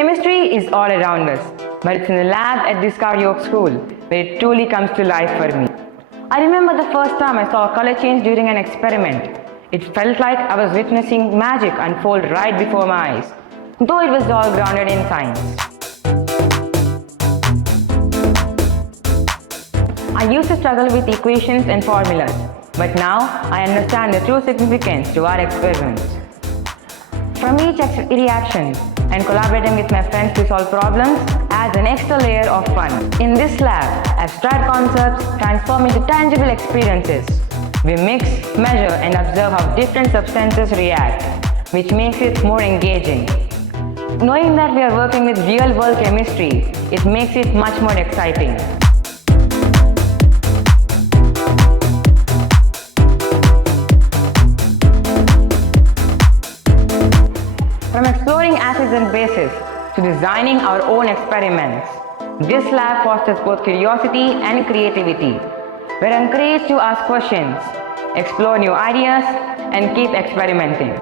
Chemistry is all around us, but it's in the lab at Discoveri Oaks School where it truly comes to life for me. I remember the first time I saw color change during an experiment. It felt like I was witnessing magic unfold right before my eyes, though it was all grounded in science. I used to struggle with equations and formulas, but now I understand the true significance to our experiments. From each reaction and collaborating with my friends to solve problems adds an extra layer of fun. In this lab, abstract concepts transform into tangible experiences. We mix, measure and observe how different substances react, which makes it more engaging. Knowing that we are working with real-world chemistry, it makes it much more exciting. From exploring acids and bases to designing our own experiments, this lab fosters both curiosity and creativity. We're encouraged to ask questions, explore new ideas, and keep experimenting.